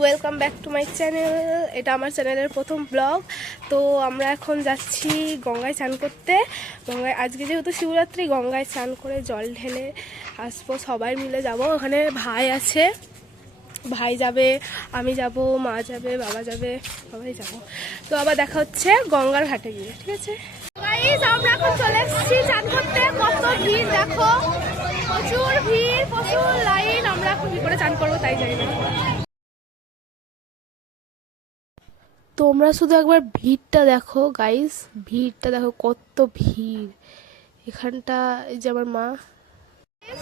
Welcome back to my channel এটা আমার চ্যানেলের প্রথম ব্লগ তো আমরা এখন যাচ্ছি গঙ্গায় স্নান করতে। গঙ্গায় আজকে যেহেতু শিবরাত্রি, গঙ্গায় স্নান করে জল ঢেলে আসব, সবাই মিলে যাব। ওখানে ভাই আছে। ভাই যাবে, আমি যাব, মা যাবে, বাবা যাবে, সবাই যাব। তো আবার দেখা হচ্ছে গঙ্গার ঘাটে গিয়ে, ঠিক আছে? আমরা এখন চলে এসেছি চান করতে। কত ভিড়, দেখো। প্রচুর ভিড়, প্রচুর লাইন। আমরা এখন কি করে চান করব তাই জানি না। তোমরা শুধু একবার ভিড়টা দেখো গাইস ভিড়টা দেখো, কত ভিড়। এখানটা, এই যে আমার মা।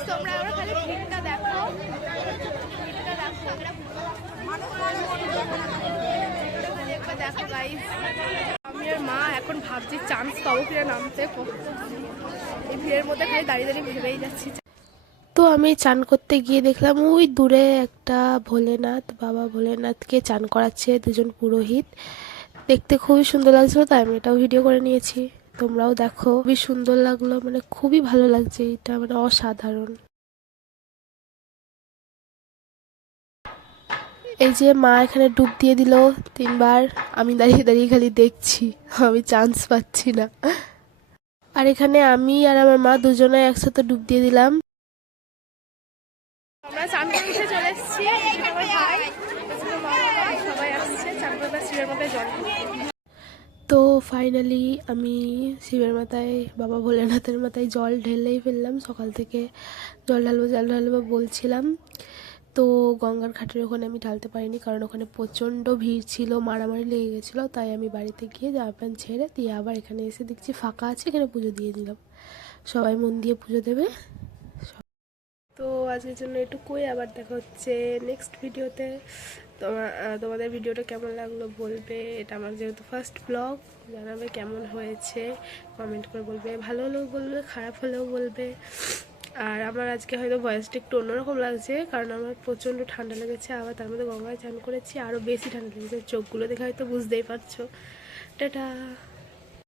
তোমরা ভিড়টা দেখো। দেখো গাইস আমি আর মা এখন ভাবছি, চান্স পাবো কিনা নামতে। এই ভিড়ের মধ্যে খালি দাঁড়িয়ে দাঁড়িয়ে ভেবেই যাচ্ছি। তো আমি চান করতে গিয়ে দেখলাম, ওই দূরে একটা ভোলেনাথ, বাবা ভোলেনাথকে চান করাচ্ছে দুজন পুরোহিত। দেখতে খুবই সুন্দর লাগছিল, তাই আমি এটাও ভিডিও করে নিয়েছি। তোমরাও দেখো, খুবই সুন্দর লাগল মানে খুবই ভালো লাগছে এটা মানে অসাধারণ। এই যে মা এখানে ডুব দিয়ে দিল তিনবার, আমি দাঁড়িয়ে দাঁড়িয়ে খালি দেখছি, আমি চান্স পাচ্ছি না। আর এখানে আমি আর আমার মা দুজনে একসাথে ডুব দিয়ে দিলাম। আমরা চলে এসেছি। সবাই আসছে। শিবের জল তো ফাইনালি আমি শিবের মাথায়, বাবা ভোলেনাথের মাথায় জল ঢেলেই ফেললাম। সকাল থেকে জল ঢালবো জল ঢালবো বলছিলাম। তো গঙ্গার ঘাটের ওখানে আমি ঢালতে পারিনি কারণ ওখানে প্রচণ্ড ভিড় ছিল, মারামারি লেগে গেছিল। তাই আমি বাড়িতে গিয়ে জামা প্যান্ট ছেড়ে দিয়ে আবার এখানে এসে দেখছি ফাঁকা আছে, এখানে পুজো দিয়ে দিলাম। সবাই মন দিয়ে পুজো দেবে। তো আজকের জন্য এটুকুই, আবার দেখা হচ্ছে নেক্সট ভিডিওতে তোমার তোমাদের ভিডিওটা কেমন লাগল বলবে, এটা আমার যেহেতু ফার্স্ট ব্লগ জানাবে কেমন হয়েছে কমেন্ট করে বলবে। ভালো হলেও বলবে, খারাপ হলেও বলবে। আর আমার আজকে হয়তো ভয়েসটা একটু অন্যরকম লাগছে, কারণ আমার প্রচণ্ড ঠান্ডা লেগেছে, আবার তার মধ্যে গঙ্গায় চান করেছি আরও বেশি ঠান্ডা লেগেছে। চোখগুলো দেখে হয়তো বুঝতেই পারছ। টাটা!